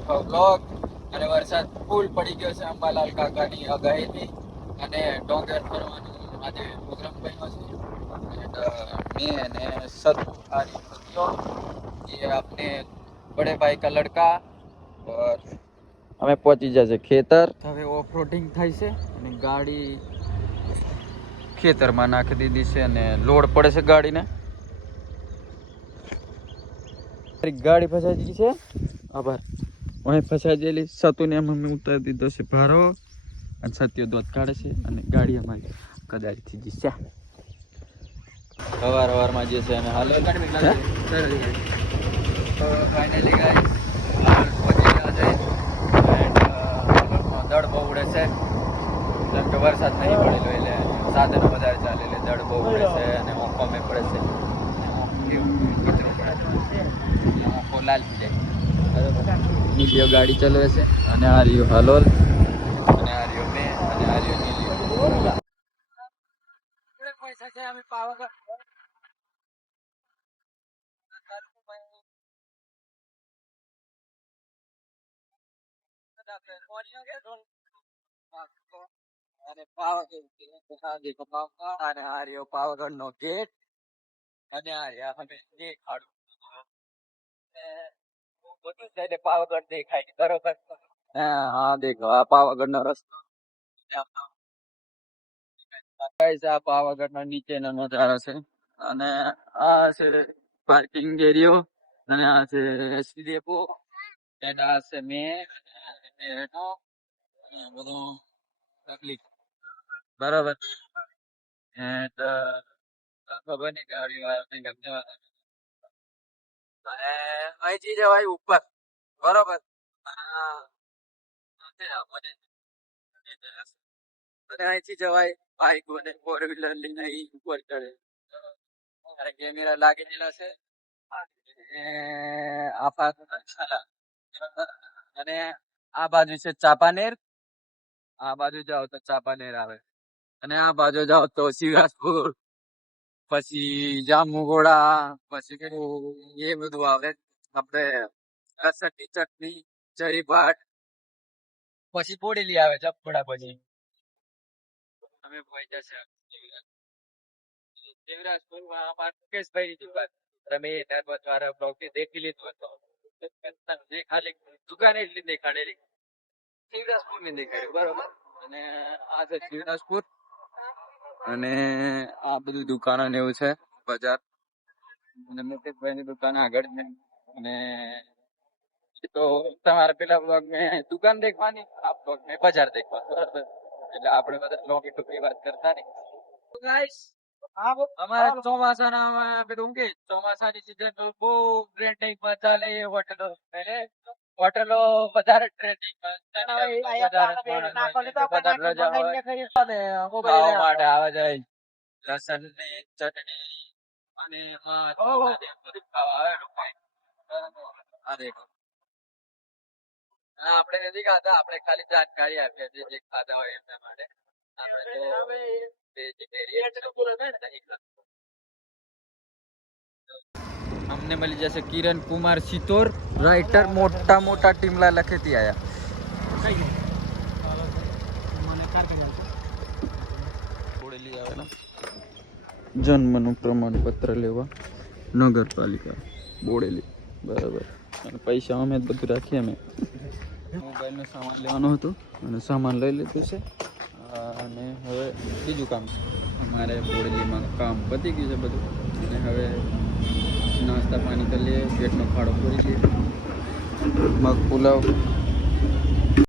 Rathwa blog. અને વરસાદ ફૂલ પડી ગયો છે અંબાલાલ કાકાની આગાહીથી અને ડોંગર ફરવાનો આજે પ્રોગ્રામ બન્યો છે. मैं અને સતુ આ ये अपने बड़े भाई का लड़का और અમે પહોંચી જશે ખેતર. હવે ઓફ રોડિંગ થાય છે અને ગાડી ખેતરમાં નાખી દીધી છે અને લોડ પડે છે ગાડીને. ગાડી ફસાઈ ગઈ છે. આભાર. અહીં ફસાઈ ગયેલી સતુને મમ્મી ઉતારી દીધો છે ભારો અને સત્યો દોધ કાઢે છે અને ગાડી અમારી કદાચ થઈ જશે. સવારમાં જે છે અને હાલ ફાઇનલી ગાઈસ પહોંચી ગયા છે એન્ડ દડ બહુ ઉડે છે જેમ કે વરસાદ નહીં પડેલો એટલે સાધનો વધારે ચાલે એટલે દડ બહુ ઉડે છે અને ઓંખો મેં પડે છે કચરો પડે છે ઓંખો લાલ પી જાય. નીલિયો ગાડી ચલાવે છે અને આ રહ્યો હાલોલ અને આ રહ્યો મેં અને આ રહ્યો નીલિયો. પૈસા છે અમે પાવાગઢ અને પાવાગઢ નો ગેટ અને પાવાગઢ દેખાય બરોબર. હા દેખો આ પાવાગઢ નો રસ્તો. આ પાવાગઢ નો નીચેનો નજારો છે અને આ છે પાર્કિંગ એરિયો અને આ છે એસટી ડેપો અને આ છે મેં બધું તકલીફ બરાબર. ખબર નહીં ગાડીઓ અહીંથી જવાય ઉપર બરોબર. અને અહીંથી જવાય બાઇક અને ફોર વ્હીલર લઈને ઉપર ચડે અને કેમેરા લાગી ગયેલા છે અને આ બાજુ છે ચાપાનેર. આ બાજુ જાઓ તો ચાપાનેર આવે અને આ બાજુ જાઓ તો શિવરાજપુર પછી જાંબુઘોડા પછી એ બધું આવે આપણે કસટની ચટણી ચરીભાટ પછી બોડેલી આવે ચપકોડા પછી અમે પહોંચ્યા છે શિવરાજપુરમાં અમારા મુકેશભાઈ ની દુકાન. તમે મારા બ્લોગ થી દેખી લીધું હતો ખાલી દુકાન એટલી દેખાડેલી શિવરાજપુર ની દેખાડ્યું બરોબર. અને આ છે શિવરાજપુર અને આ બધું દુકાનો ને એવું છે બજાર અને મુકેશભાઈ ની દુકાન આગળ છે અને તો તમારે પેલા બ્લોગ મેં દુકાન દેખવાની આ બ્લોગ મેં બજાર દેખવા બરોબર. એટલે આપણે બધા બ્લોગ એટલું વાત કરતા નહીં. અમારા ચોમાસાના પેલું કે ચોમાસાની સિઝન તો બહુ ટ્રેન્ડિંગ માં ચાલે હોટલો હોટલો વધારે ટ્રેન્ડિંગ માટે આવે જાય લસણ ની ચટણી અને આપણે નથી ખાતા આપણે ખાલી જાણકારી આપીએ છીએ જે ખાતા હોય એમના માટે. અમને મળી જશે કિરણ કુમાર સિતોર રાઇટર મોટા મોટા ટીમલા લખેથી આયા જન્મનું પ્રમાણપત્ર લેવા નગરપાલિકા બોડેલી બરાબર. અને પૈસા અમે જ બધું રાખીએ. અમે મોબાઈલનો સામાન લેવાનો હતો અને સામાન લઈ લીધું છે અને હવે બીજું કામ છે અમારે બોડેલીમાં કામ પતી ગયું છે બધું અને હવે નાસ્તા પાણી કરી લઈએ પેટનો ખાડો પૂરી લઈએ મગ પુલાવ